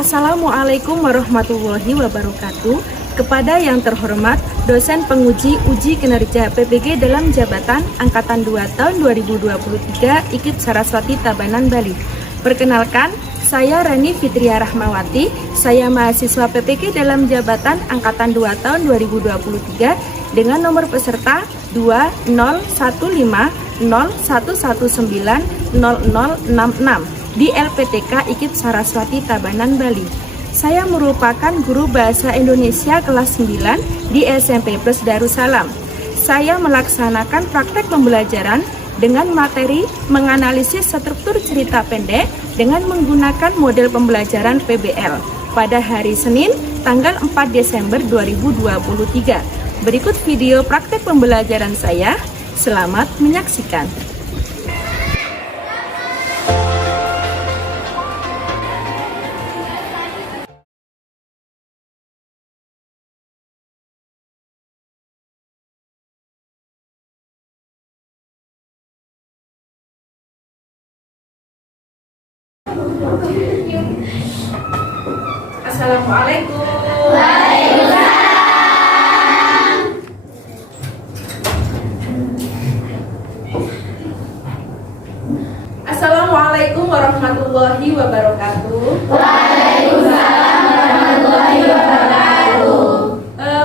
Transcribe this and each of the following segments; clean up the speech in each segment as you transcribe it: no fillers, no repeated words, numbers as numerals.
Assalamualaikum warahmatullahi wabarakatuh. Kepada yang terhormat dosen penguji uji kinerja PPG dalam jabatan Angkatan 2 tahun 2023 IKIP Saraswati Tabanan Bali. Perkenalkan, saya Rani Fitria Rahmawati. Saya mahasiswa PPG dalam jabatan Angkatan 2 tahun 2023 dengan nomor peserta 20150119066 di LPTK IKIP Saraswati Tabanan Bali. Saya merupakan guru bahasa Indonesia kelas 9 di SMP Plus Darussalam. Saya melaksanakan praktek pembelajaran dengan materi menganalisis struktur cerita pendek dengan menggunakan model pembelajaran PBL pada hari Senin tanggal 4 Desember 2023. Berikut video praktek pembelajaran saya. Selamat menyaksikan. Assalamualaikum. Waalaikumsalam. Assalamualaikum warahmatullahi wabarakatuh. Waalaikumsalam warahmatullahi wabarakatuh.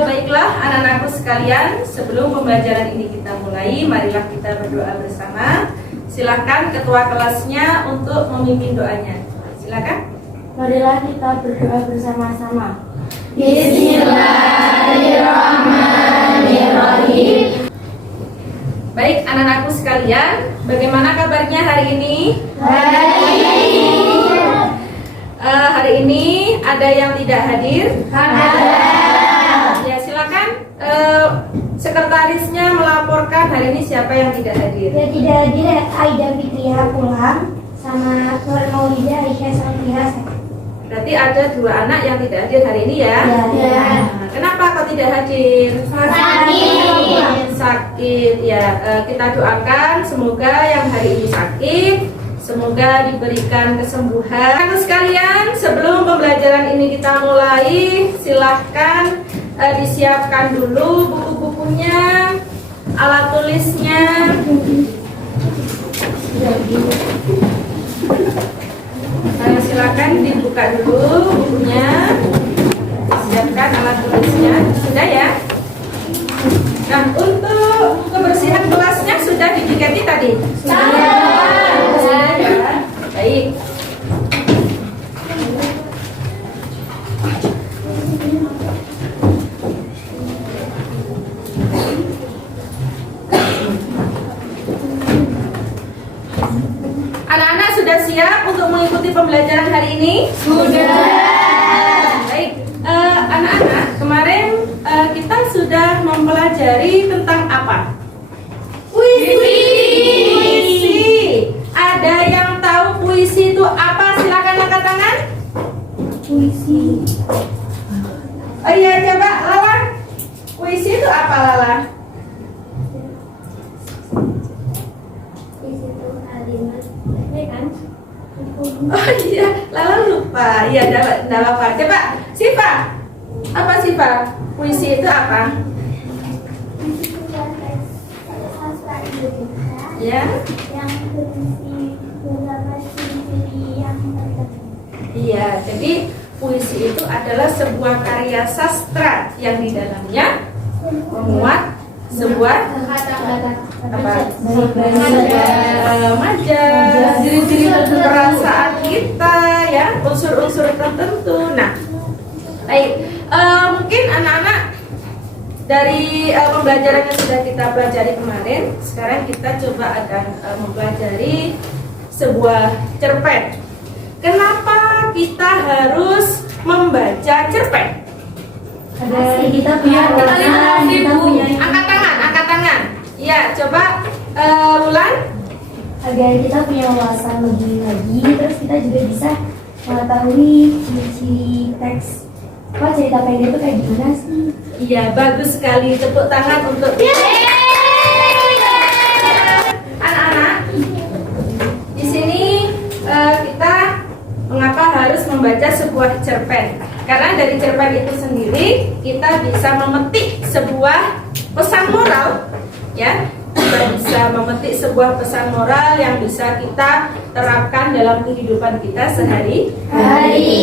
Baiklah anak-anakku sekalian, sebelum pembelajaran ini kita mulai, marilah kita berdoa bersama. Silakan ketua kelasnya untuk memimpin doanya. Silakan. Marilah kita berdoa bersama-sama. Bismillahirrahmanirrahim. Baik anak-anakku sekalian, bagaimana kabarnya hari ini? Baik. Hari ini ada yang tidak hadir? Ada. Ya silakan. Sekretarisnya melaporkan hari ini siapa yang tidak hadir. Yang tidak hadir Aida Fitria pulang sama Nur Maulida Aisyah Safira. Berarti ada 2 anak yang tidak hadir hari ini ya? Ya. Nah, kenapa kau tidak hadir? Sakit ya. Kita doakan semoga yang hari ini sakit, semoga diberikan kesembuhan. Anak sekalian, sebelum pembelajaran ini kita mulai, silahkan disiapkan dulu buku-bukunya, alat tulisnya. Silakan dibuka dulu bukunya, siapkan alat tulisnya. Sudah ya? Nah, untuk kebersihan kelasnya sudah ditiketi tadi? Sudah. Baik. Anak-anak sudah siap untuk mengikuti pembelajaran hari ini? Sudah. Baik, anak-anak, kemarin kita sudah mempelajari tentang apa? Puisi. Ada yang tahu puisi itu apa? Silakan angkat tangan. Puisi. Oh iya, coba Lala. Puisi itu apa, Lala? Puisi itu kalimat, ya kan? Oh iya, Lala lupa. Iya, enggak apa-apa. Coba, Siva. Apa Siva? Puisi itu apa? Puisi itu teks sastra Indonesia. Ya. Yang berisi beberapa ciri-ciri yang tertentu. Iya, jadi puisi itu adalah sebuah karya sastra yang di dalamnya memuat sebuah remaja, ciri-ciri perasaan kita ya, unsur-unsur tertentu. Nah, baik, mungkin anak-anak dari pembelajaran yang sudah kita pelajari kemarin, sekarang kita coba akan mempelajari sebuah cerpen. Kenapa kita harus membaca cerpen? Kita punya wawasan, kita punya Angkat tangan. Ya, coba Wulan. agar kita punya wawasan lebih lagi, terus kita juga bisa mengetahui ciri-ciri teks. Kok cerita pendek itu kayak gimana sih? Iya, bagus sekali. Tepuk tangan untuk anak-anak. Di sini kita mengapa harus membaca ada sebuah cerpen. Karena dari cerpen itu sendiri kita bisa memetik sebuah pesan moral, ya. Kita bisa memetik sebuah pesan moral yang bisa kita terapkan dalam kehidupan kita sehari-hari.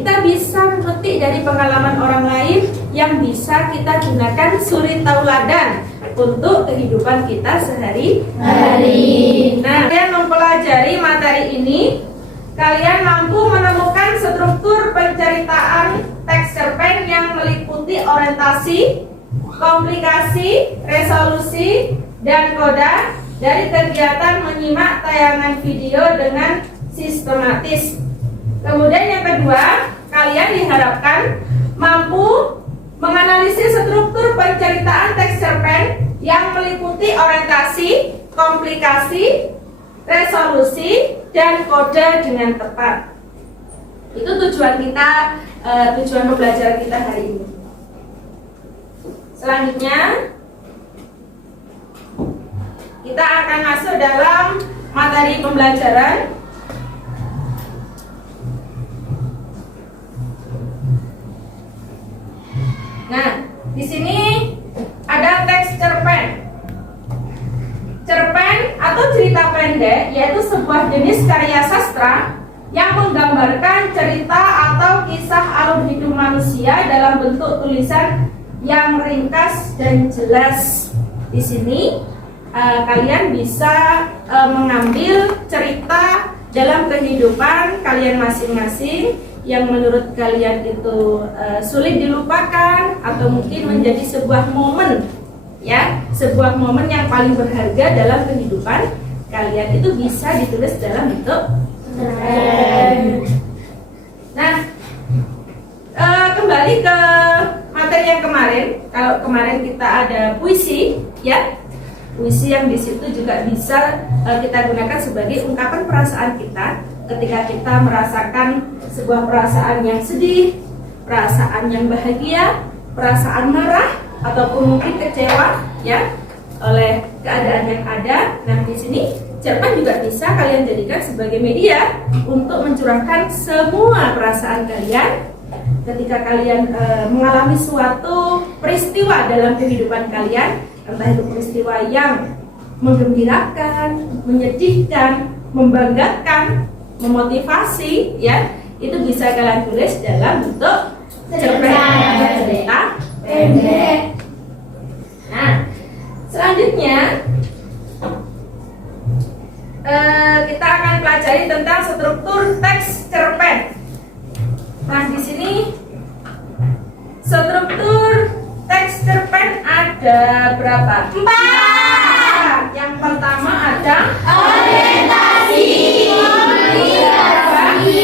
Kita bisa memetik dari pengalaman orang lain yang bisa kita gunakan suri tauladan untuk kehidupan kita sehari-hari. Nah, kalian mempelajari materi ini, kalian mampu menemukan struktur penceritaan teks cerpen yang meliputi orientasi, komplikasi, resolusi, dan koda dari kegiatan menyimak tayangan video dengan sistematis. Kemudian yang kedua, kalian diharapkan mampu menganalisis struktur penceritaan teks cerpen yang meliputi orientasi, komplikasi, resolusi, dan kode dengan tepat. Itu tujuan kita, tujuan pembelajaran kita hari ini. Selanjutnya, kita akan masuk dalam materi pembelajaran. Nah, di sini ada teks cerpen. Cerpen atau cerita pendek yaitu sebuah jenis karya sastra yang menggambarkan cerita atau kisah alur hidup manusia dalam bentuk tulisan yang ringkas dan jelas. Di sini kalian bisa mengambil cerita dalam kehidupan kalian masing-masing yang menurut kalian itu sulit dilupakan atau mungkin menjadi sebuah momen, ya, sebuah momen yang paling berharga dalam kehidupan kalian, itu bisa ditulis dalam bentuk cerpen. Nah, kembali ke materi yang kemarin. Kalau kemarin kita ada puisi, ya, puisi yang di situ juga bisa kita gunakan sebagai ungkapan perasaan kita ketika kita merasakan sebuah perasaan yang sedih, perasaan yang bahagia, perasaan marah, ataupun mungkin kecewa, ya, oleh keadaan yang ada. Nah, di sini cerpen juga bisa kalian jadikan sebagai media untuk mencurahkan semua perasaan kalian ketika kalian mengalami suatu peristiwa dalam kehidupan kalian, entah itu peristiwa yang menggembirakan, menyedihkan, membanggakan, memotivasi, ya, itu bisa kalian tulis dalam bentuk cerpen atau cerita pendek. Nah, selanjutnya kita akan pelajari tentang struktur teks cerpen. Nah, di sini struktur teks cerpen ada berapa? 4. Yang pertama ada orientasi, komunikasi,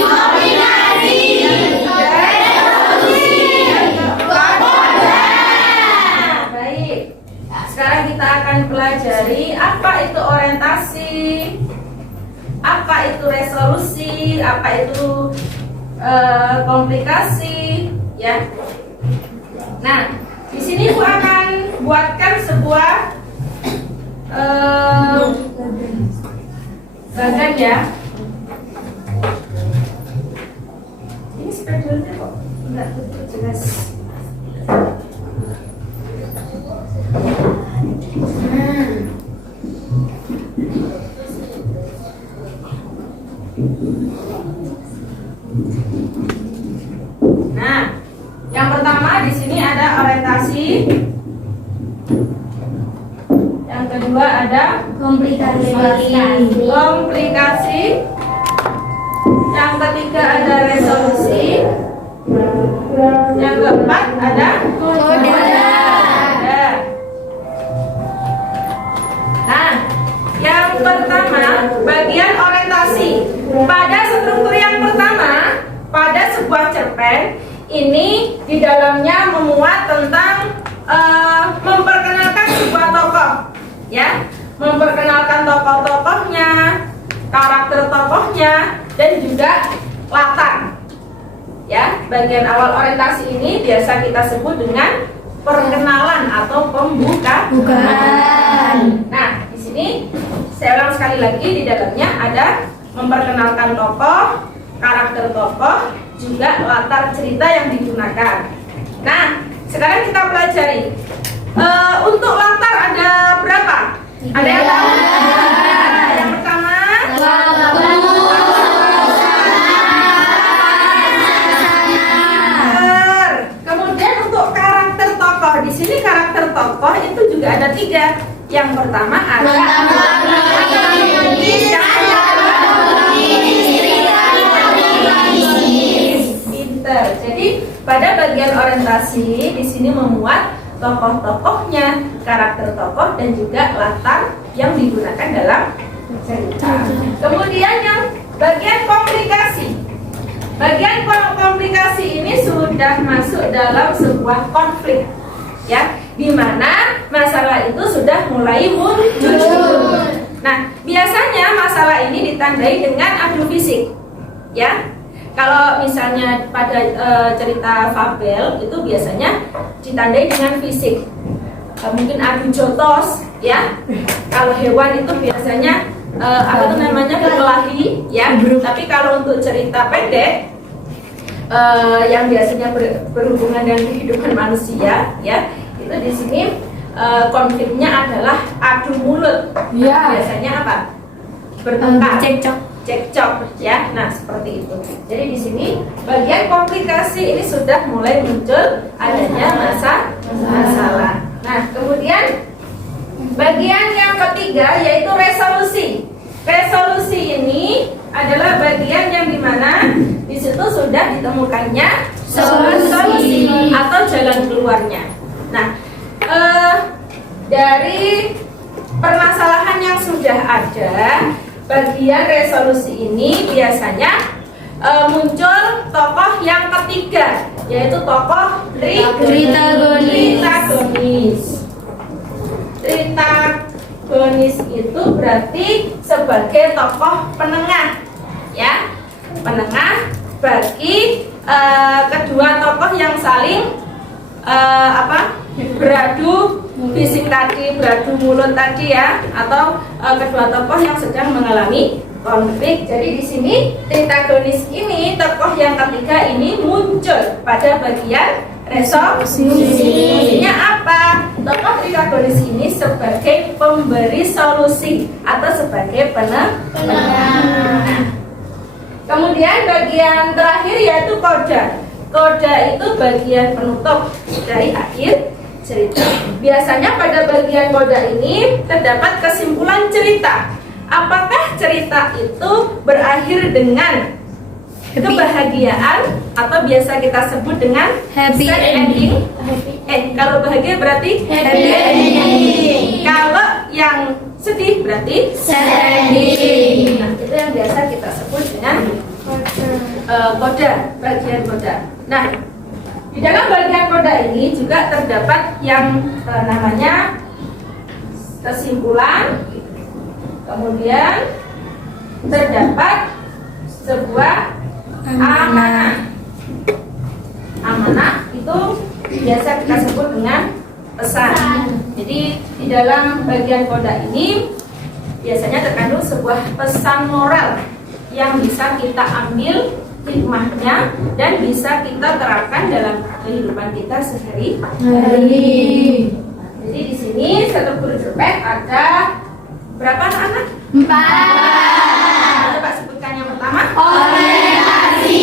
baik. Sekarang kita akan pelajari apa itu orientasi, apa itu resolusi, apa itu komplikasi, ya. Nah, di sini aku akan buatkan sebuah bagan, ya. Ini spedulnya kok enggak jelas. Nah, yang pertama di sini ada orientasi. Yang kedua ada komplikasi. Yang ketiga ada resolusi. Yang keempat ada koda. Nah, yang pertama bagian orientasi. Pada struktur yang pertama, pada sebuah cerpen ini di dalamnya memuat tentang memperkenalkan sebuah tokoh, ya, memperkenalkan tokoh-tokohnya, karakter tokohnya, dan juga latar. Ya, bagian awal orientasi ini biasa kita sebut dengan perkenalan atau pembukaan. Nah, di sini saya ulang sekali lagi, di dalamnya ada memperkenalkan tokoh, karakter tokoh, juga latar cerita yang digunakan. Nah, sekarang kita pelajari. Untuk latar ada berapa? Ada yang tahu? Yang pertama, kemudian untuk karakter tokoh, di sini karakter tokoh itu juga ada 3. Yang pertama ada pinter. Jadi pada bagian orientasi di sini memuat tokoh-tokohnya, karakter tokoh dan juga latar yang digunakan dalam cerita. Kemudian yang bagian komunikasi. Bagian komunikasi ini sudah masuk dalam sebuah konflik, ya, di mana masalah itu sudah mulai muncul. Nah, biasanya masalah ini ditandai dengan adu fisik, ya. Kalau misalnya pada cerita fabel itu biasanya ditandai dengan fisik, mungkin adu jotos, ya. Kalau hewan itu biasanya apa itu namanya berkelahi, ya. Tapi kalau untuk cerita pendek yang biasanya berhubungan dengan kehidupan manusia, ya, itu di sini konfliknya adalah adu mulut. Ya. Biasanya apa? Bertengkar, Cekcok. ya. Nah, seperti itu. Jadi di sini bagian komplikasi ini sudah mulai muncul adanya masalah. Nah, kemudian bagian yang ketiga yaitu resolusi. Resolusi ini adalah bagian yang dimana di situ sudah ditemukannya solusi atau jalan keluarnya. Nah, dari permasalahan yang sudah ada, bagian resolusi ini biasanya muncul tokoh yang ketiga, yaitu tokoh tritagonis. Tritagonis itu berarti sebagai tokoh penengah, ya, penengah bagi kedua tokoh yang saling beradu fisik tadi, beradu mulut tadi, ya, atau kedua tokoh yang sedang mengalami konflik. Jadi di sini tritagonis ini, tokoh yang ketiga ini muncul pada bagian resolusi. Maksudnya apa? Tokoh tritagonis ini sebagai pemberi solusi atau sebagai penengah. Kemudian bagian terakhir yaitu koda. Koda itu bagian penutup dari akhir cerita. Biasanya pada bagian koda ini terdapat kesimpulan cerita. Apakah cerita itu berakhir dengan kebahagiaan atau biasa kita sebut dengan Happy ending? Kalau bahagia berarti happy ending. Kalau yang sedih berarti sad ending. Nah, itu yang biasa kita sebut dengan koda, bagian koda. Nah, di dalam bagian koda ini juga terdapat yang namanya kesimpulan. Kemudian terdapat sebuah amanah. Amanah itu biasa kita sebut dengan pesan. Jadi di dalam bagian koda ini biasanya terkandung sebuah pesan moral yang bisa kita ambil hikmahnya dan bisa kita terapkan dalam kehidupan kita sehari-hari. Jadi di sini satu guru cerpen ada berapa anak-anak? 4. Coba sebutkan yang pertama. Orientasi.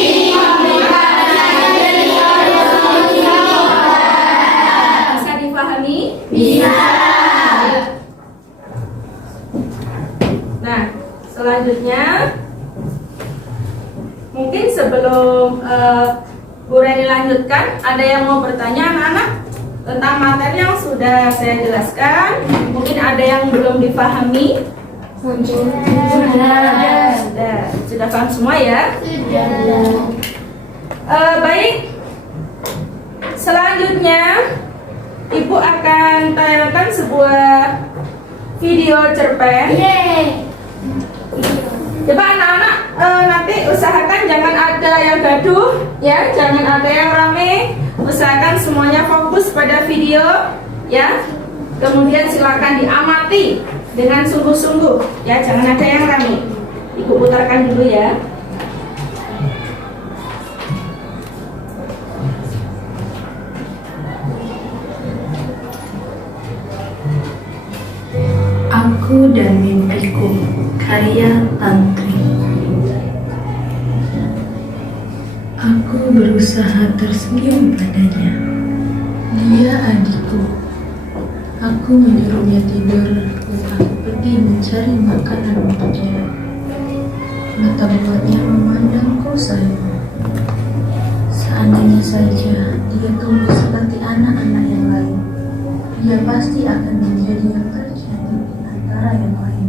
Bisa dipahami? Bisa. Nah, selanjutnya mungkin sebelum Bu Reni lanjutkan, ada yang mau bertanya anak-anak tentang materi yang sudah saya jelaskan? Mungkin ada yang belum dipahami? Sudah paham semua ya? Baik. Selanjutnya Ibu akan tayangkan sebuah video cerpen. Coba anak-anak nanti usahakan jangan ada yang gaduh, ya, jangan ada yang rame. Usahakan semuanya fokus pada video, ya. Kemudian silakan diamati dengan sungguh-sungguh, ya, jangan ada yang rame. Ibu putarkan dulu ya. dan Mimpiku, karya Tantri. Aku berusaha tersenyum padanya. Dia adikku. Aku menyuruhnya tidur dan aku pergi mencari makanan untuknya. Mata buatnya memandangku sayang. Seandainya saja dia tumbuh seperti anak-anak yang lain, dia pasti akan menjadi yang tercantik di antara yang lain.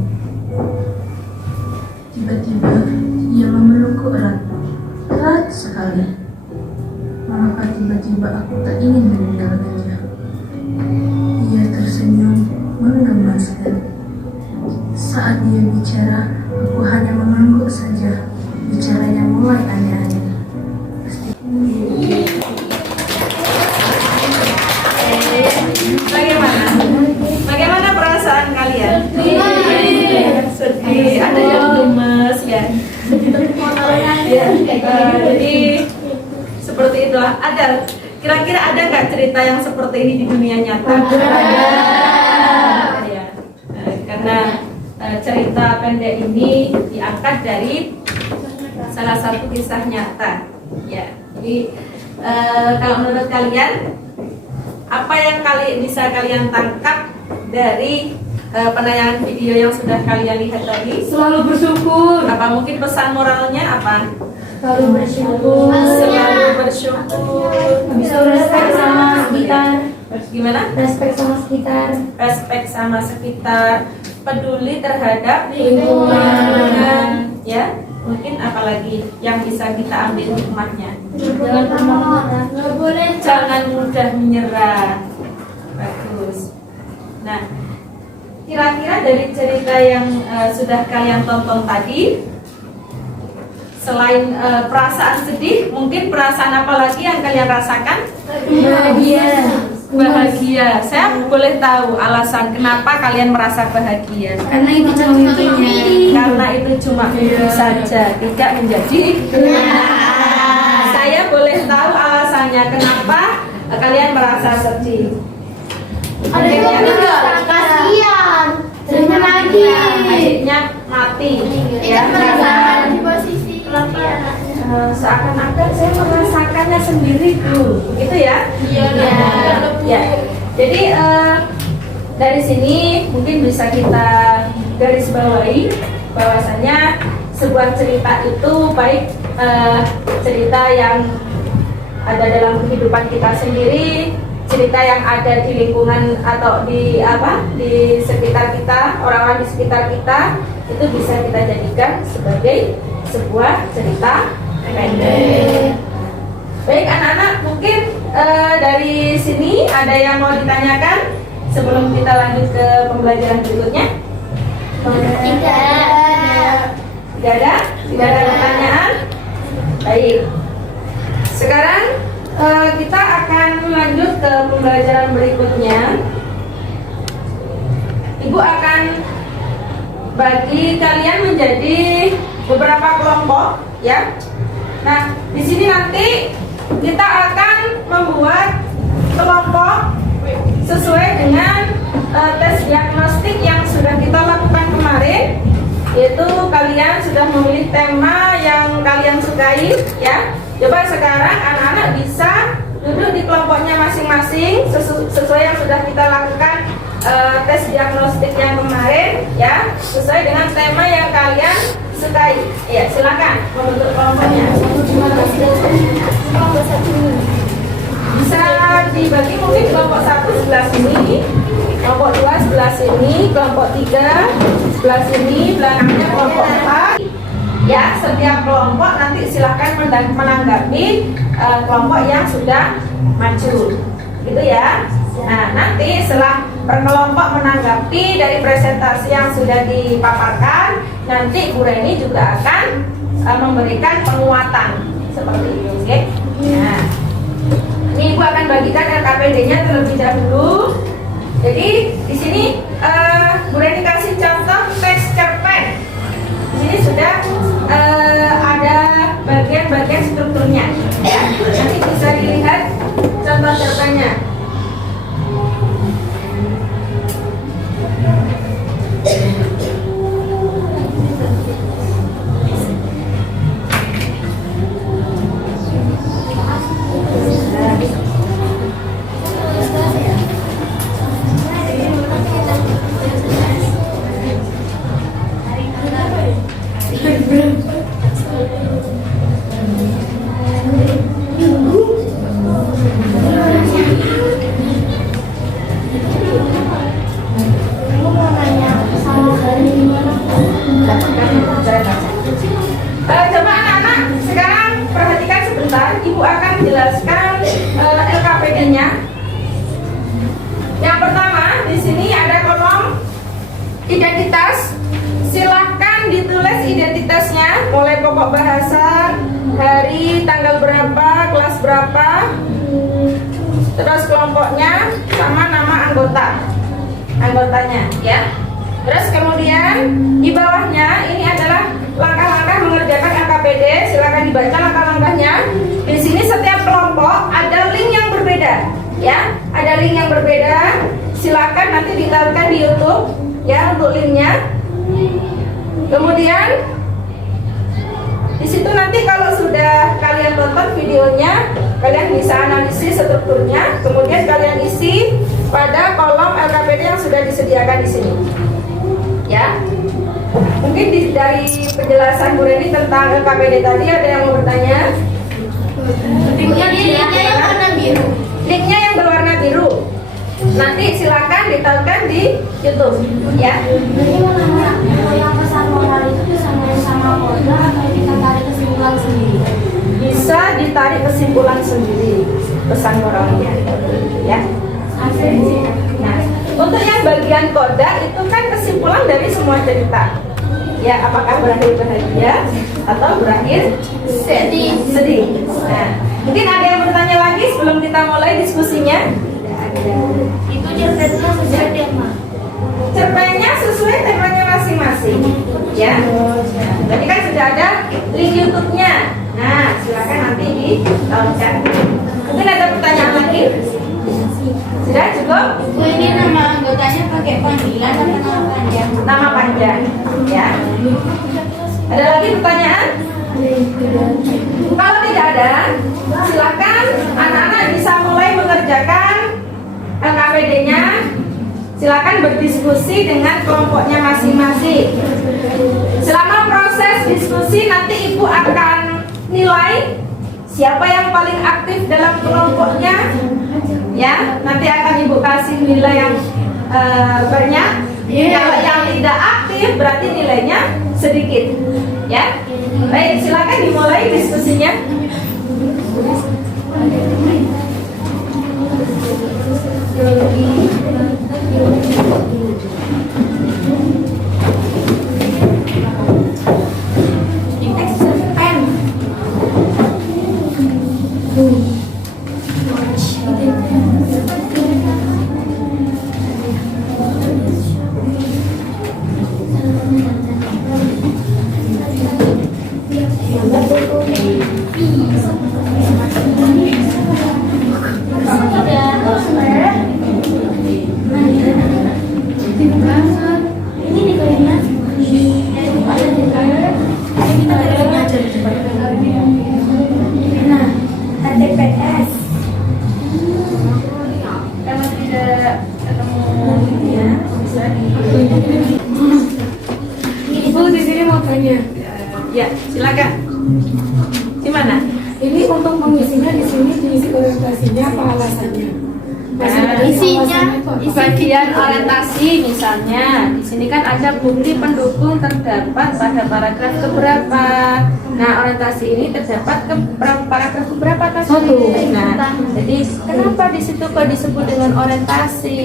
Tiba-tiba ia memelukku erat, erat sekali. Mengapa tiba-tiba aku tak ingin meninggalkannya? Ia tersenyum menggemaskan. Saat dia bicara, aku hanya mengangguk saja. Bicaranya mulai aneh-aneh. Bagaimana perasaan kalian? Sedih, ada yang gemes ya. Jadi seperti itulah. Ada, kira-kira ada nggak cerita yang seperti ini di dunia nyata? Ada. Ya. Karena cerita pendek ini diangkat dari salah satu kisah nyata. Ya. Jadi kalau menurut kalian, apa yang bisa kalian tangkap dari penayangan video yang sudah kalian lihat tadi? Selalu bersyukur. Apa mungkin pesan moralnya apa? Selalu bersyukur. Selalu bersyukur. Bisa respect sama sekitar. Gimana? Respect sama sekitar. Respect sama sekitar, peduli terhadap Lingkungan. ya. Mungkin apalagi yang bisa kita ambil hikmahnya? Jangan pernah menyerah. Nggak boleh. Jangan mudah menyerah. Bagus. Nah, kira-kira dari cerita yang sudah kalian tonton tadi, selain perasaan sedih, mungkin perasaan apa lagi yang kalian rasakan? Bahagia. Bahagia. Saya boleh tahu alasan kenapa kalian merasa bahagia? Karena itu cuma mimpinya. Karena itu cuma mimpi saja, tidak menjadi kenyataan. Saya boleh tahu alasannya kenapa kalian merasa sedih? Ada yang meninggal. Kasihan. Terima lagi. Adiknya mati. Tidak merasakan di posisi Seakan-akan saya merasakannya sendiri tuh, gitu ya? Iya. Ya. Jadi dari sini mungkin bisa kita garis bawahi bahwasanya sebuah cerita itu baik cerita yang ada dalam kehidupan kita sendiri, cerita yang ada di lingkungan atau di sekitar kita, orang-orang di sekitar kita, itu bisa kita jadikan sebagai sebuah cerita pendek. Baik anak-anak, mungkin dari sini ada yang mau ditanyakan sebelum kita lanjut ke pembelajaran berikutnya? Tidak ada? Tidak ada pertanyaan? Baik. Sekarang kita akan lanjut ke pembelajaran berikutnya. Ibu akan bagi kalian menjadi beberapa kelompok, ya. Nah, di sini nanti kita akan membuat kelompok sesuai dengan tes diagnostik yang sudah kita lakukan kemarin, yaitu kalian sudah memilih tema yang kalian sukai, ya. Coba sekarang anak-anak bisa duduk di kelompoknya masing-masing sesuai yang sudah kita lakukan tes diagnostik yang kemarin, ya, sesuai dengan tema yang kalian sukai. Ya, silakan membentuk kelompoknya. Bisa dibagi mungkin kelompok 1 sebelah sini, kelompok 2 sebelah sini, kelompok 3 sebelah sini, belakangnya kelompok 4. Ya, setiap kelompok nanti silahkan menanggapi kelompok yang sudah maju, gitu ya. Nah, nanti setelah per kelompok menanggapi dari presentasi yang sudah dipaparkan, nanti Bu Reni juga akan memberikan penguatan seperti ini, oke? Nah, ini Ibu akan bagikan LKPD-nya terlebih dahulu. Jadi di sini Bu Reni kasih contoh teks cerpen. Di sini sudah ada bagian-bagian strukturnya, ya. Nanti bisa dilihat contoh cerpennya. kelompoknya sama nama anggotanya ya. Terus kemudian di bawahnya ini adalah langkah-langkah mengerjakan LKPD. Silakan dibaca langkah-langkahnya. Di sini setiap kelompok ada link yang berbeda ya, ada link yang berbeda. Silakan nanti ditaruhkan di YouTube ya untuk linknya. Kemudian di situ nanti kalau sudah kalian tonton videonya, kalian bisa analisis strukturnya, kemudian kalian isi pada kolom LKPD yang sudah disediakan di sini. Ya, mungkin dari penjelasan Bu Reni tentang LKPD tadi ada yang mau bertanya? Linknya yang warna biru. Linknya yang berwarna biru. Nanti silakan ditaruhkan di YouTube. Ya. Jadi mau yang pesan moral itu bisa sama folder atau kita tarik kesimpulan sendiri? Bisa ditarik kesimpulan sendiri pesan moralnya. Ya. Nah, untuk yang bagian koda itu kan kesimpulan dari semua cerita. Ya, apakah berakhir bahagia atau berakhir sedih. Nah, mungkin ada yang bertanya lagi sebelum kita mulai diskusinya? Itu cerpennya sesuai tema. Cerpennya sesuai temanya masing-masing. Ya. Tadi kan sudah ada link YouTube-nya. Nah, silakan nanti ditonton. Mungkin ada pertanyaan lagi? Sudah cukup? Bu, ini nama anggotanya pakai panggilan atau nama panjang? Nama panjang. Ya. Ada lagi pertanyaan? Kalau tidak ada, silakan anak-anak bisa mulai mengerjakan LKPD-nya. Silakan berdiskusi dengan kelompoknya masing-masing. Selama proses diskusi nanti Ibu akan nilai siapa yang paling aktif dalam kelompoknya. Ya, nanti akan Ibu kasih nilai yang banyak. Kalau yang tidak aktif berarti nilainya sedikit. Ya, baik, silakan dimulai diskusinya. TPS. Kalau tidak ketemu ya, bisa di. Ibu di sini mau tanya. Ya, silakan. Di mana? Ini untuk pengisinya di sini diisi orientasinya apa alasannya? Isinya Bagian orientasi misalnya di sini kan ada bukti pendukung terdapat pada paragraf keberapa. Nah, orientasi ini terdapat ke paragraf keberapa tadi? 1. Nah, jadi kenapa di situ kok disebut dengan orientasi?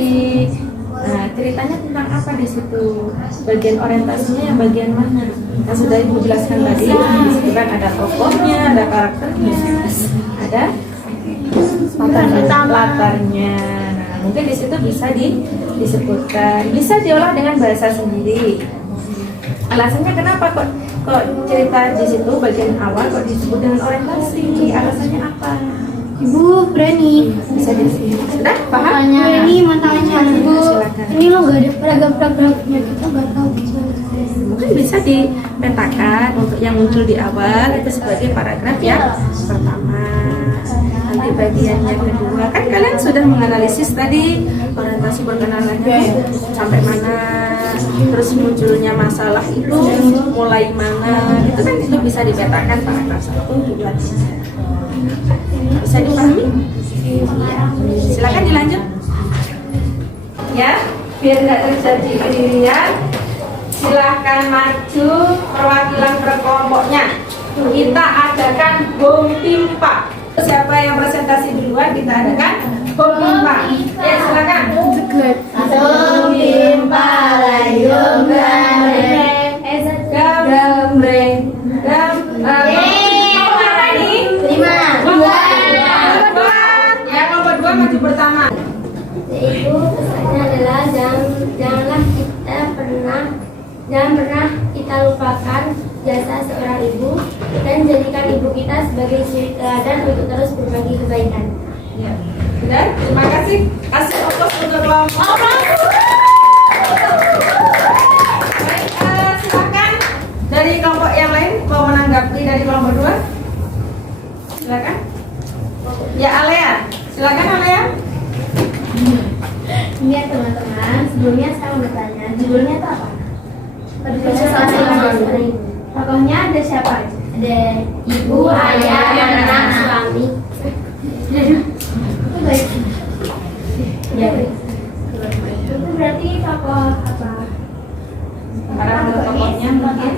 Nah, ceritanya tentang apa di situ? Bagian orientasinya yang bagian mana? Nah, sudah Ibu jelaskan tadi. Di situ kan ada tokohnya, ada karakternya, ada latarnya. Nah, mungkin di situ bisa disebutkan, bisa diolah dengan bahasa sendiri. Alasannya kenapa kok cerita di situ bagian awal kok disebut dengan orientasi? Alasannya apa? Ibu Breni. Bisa disebut. Sudah paham? Breni mau tanya Bu. Silakan. Ini lo gak ada paragraf-paragrafnya, kita gak tahu bisa. Mungkin bisa dipetakan untuk yang muncul di awal itu sebagai paragraf yang pertama. Nanti bagian yang kedua kan kalian sudah menganalisis tadi orientasi perkenalannya sampai mana, terus munculnya masalah itu mulai mana, itu kan itu bisa dipetakan paragraf 1, 2, 3. Bisa dipahami? Ya. Silakan dilanjut. Ya, biar nggak terjadi pendirian, silahkan maju perwakilan per kelompoknya. Kita adakan bom timpa. Siapa yang presentasi duluan kita adakan bom timpa. Ya, silakan. Bom timpa layung gambreng. Gambreng. Kelompok apa nih? 5, 2, Ya, kelompok 2 maju pertama. Jangan pernah kita lupakan jasa seorang ibu dan jadikan ibu kita sebagai suri teladan untuk terus berbagi kebaikan. Ya. Sudah, terima kasih. Kasih aplaus untuk kelompok. Baik, silakan dari kelompok yang lain mau menanggapi dari kelompok 2. Silakan. Ya, Alea. Silakan Alea. Iya teman-teman, sebelumnya saya mau bertanya, judulnya itu apa? Tokohnya ada siapa aja? Ada ibu, ayah, anak, suami. Itu baik. Ya baik. Itu berarti tokoh apa? Para tokohnya mungkin.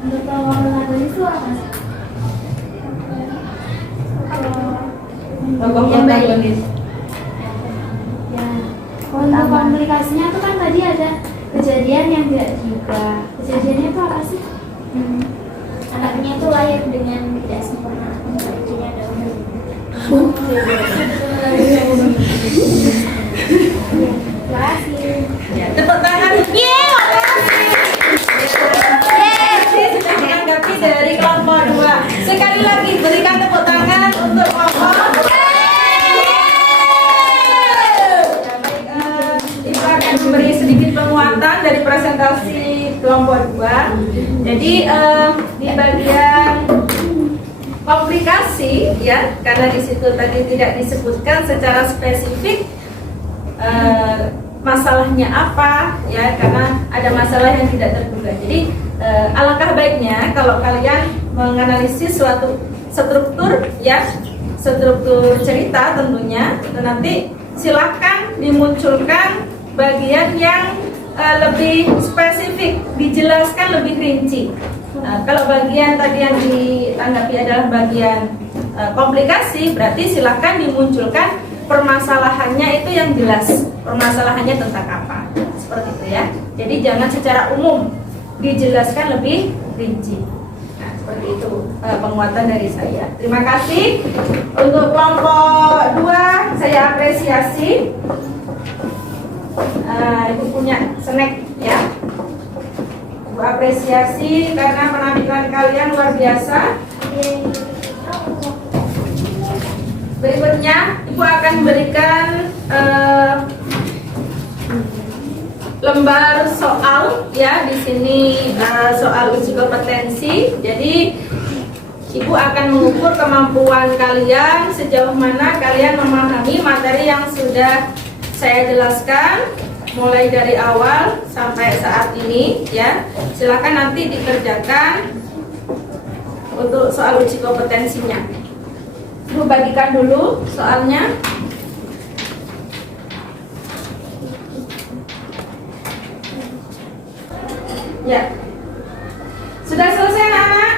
Untuk tokoh lagu itu apa? Tokoh protagonis. Ya. Untuk komunikasinya itu kan tadi ada kejadian yang tidak juga. Kejadiannya itu apa sih? Anaknya itu lahir dengan tidak sempurna. Jadi ada terima kasih. Ya, tepuk tangan. Sudah menanggapi dari kelompok 2. Sekali lagi berikan tepuk tangan untuk kelompok. Ibu akan memberi sedikit penguatan dari presentasi kelompok 2. Jadi di bagian komplikasi ya, karena di situ tadi tidak disebutkan secara spesifik masalahnya apa ya, karena ada masalah yang tidak terduga. Jadi alangkah baiknya kalau kalian menganalisis suatu struktur ya, struktur cerita tentunya, nanti silahkan dimunculkan bagian yang lebih spesifik, dijelaskan lebih rinci. Kalau bagian tadi yang ditanggapi adalah bagian komplikasi, berarti silahkan dimunculkan permasalahannya itu yang jelas, permasalahannya tentang apa, seperti itu ya. Jadi jangan secara umum, dijelaskan lebih rinci. Nah, seperti itu penguatan dari saya. Terima kasih untuk kelompok 2, saya apresiasi. Ibu punya snack ya. Ibu apresiasi karena penampilan kalian luar biasa. Berikutnya, Ibu akan berikan lembar soal ya. Di sini soal uji kompetensi. Jadi Ibu akan mengukur kemampuan kalian sejauh mana kalian memahami materi yang sudah saya jelaskan mulai dari awal sampai saat ini ya. Silakan nanti dikerjakan untuk soal uji kompetensinya. Ibu bagikan dulu soalnya. Ya. Sudah selesai anak-anak?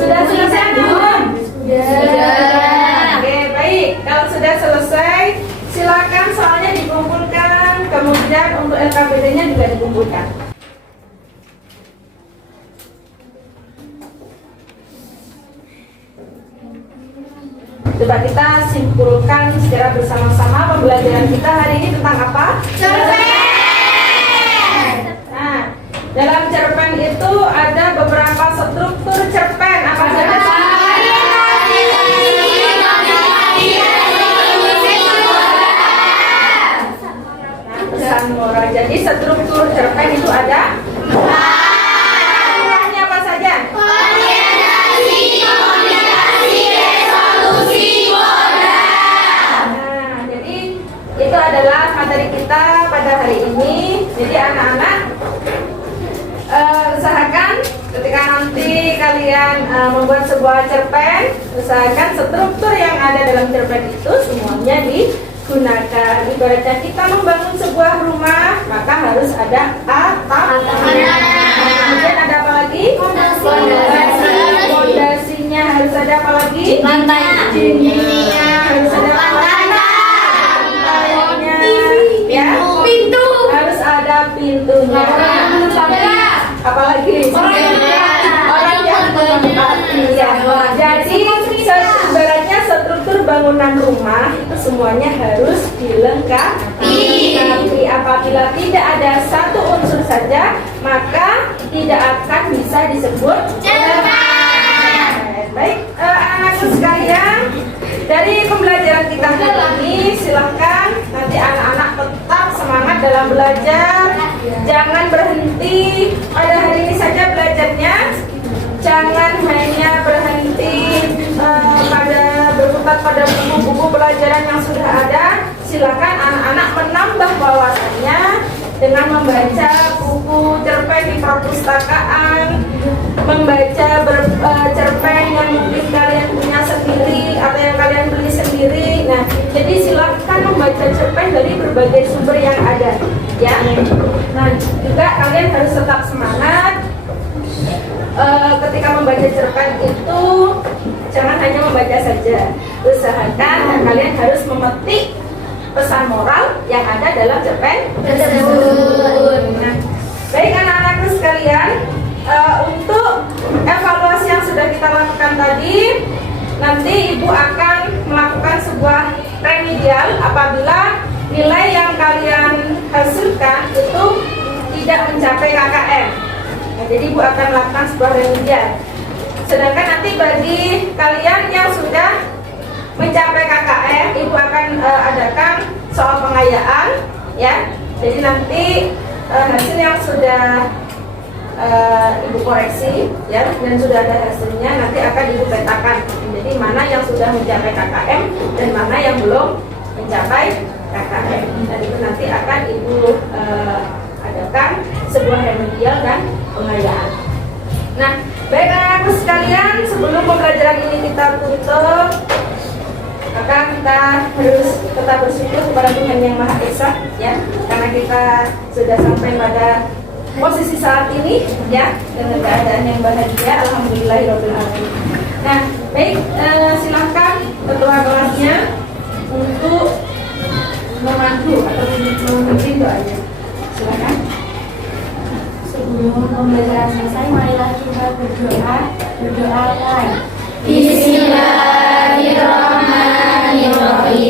Sudah selesai belum? Oke, baik. Kalau sudah selesai, silakan soalnya dikumpulkan. Kemudian untuk LKPD-nya juga dikumpulkan. Coba kita simpulkan secara bersama-sama pembelajaran kita hari ini tentang apa? Nah, dalam cerpen itu ada beberapa struktur cerpen. Apa saja? Pesan moral. Jadi struktur cerpen itu ada Strukturnya apa saja? Nah, jadi itu adalah materi kita pada hari ini. Jadi anak-anak usahakan ketika nanti kalian membuat sebuah cerpen, usahakan struktur yang ada dalam cerpen itu semuanya digunakan. Ibaratnya kita membangun sebuah rumah, maka harus ada atap. Kemudian ada apa lagi? Fondasinya harus ada apa lagi? Dindingnya harus ada apa lagi? Lantainya, ya. Pintu. Harus ada pintunya. Apalagi orang yang menempati ya. Jadi ibaratnya struktur bangunan bangunan rumah itu semuanya harus dilengkapi. Apabila tidak ada satu unsur saja, maka tidak akan bisa disebut cerpen. Baik, anak-anakku sekalian, dari pembelajaran kita hari ini, silahkan nanti anak-anak tetap semangat dalam belajar. Jangan berhenti pada hari ini saja belajarnya. Jangan hanya berhenti pada berkutat pada buku-buku pelajaran yang sudah ada. Silakan anak-anak menambah wawasannya dengan membaca buku cerpen di perpustakaan, membaca cerpen yang mungkin kalian punya sendiri atau yang kalian beli sendiri. Nah, jadi silakan membaca cerpen dari berbagai sumber yang ada, ya. Nah, juga kalian harus tetap semangat. Ketika membaca cerpen itu jangan hanya membaca saja. Usahakan kalian harus memetik pesan moral yang ada dalam cerpen tersebut. Nah, baik anak-anakku sekalian, untuk evaluasi yang sudah kita lakukan tadi, nanti ibu akan melakukan sebuah remedial apabila nilai yang kalian hasilkan itu tidak mencapai KKM. Nah, jadi ibu akan melakukan sebuah remedial. Sedangkan nanti bagi kalian yang sudah mencapai KKM, ibu akan adakan soal pengayaan, ya. Jadi nanti hasil yang sudah ibu koreksi, ya, dan sudah ada hasilnya, nanti akan ibu petakan. Jadi mana yang sudah mencapai KKM dan mana yang belum mencapai KKM. Dan itu nanti akan ibu adakan sebuah remedial dan pengayaan. Nah, baik anak-anakku sekalian, sebelum pembelajaran ini kita tutup, maka kita harus tetap bersyukur kepada Tuhan Yang Maha Esa, ya, karena kita sudah sampai pada posisi saat ini, ya, dengan keadaan yang bahagia. Alhamdulillahirabbil alamin. Nah, baik, silakan ketua kelasnya untuk memandu atau memimpin doanya. Silakan. Sebelum pembelajaran selesai, marilah kita berdoakan. Bismillahirrahmanirrahim.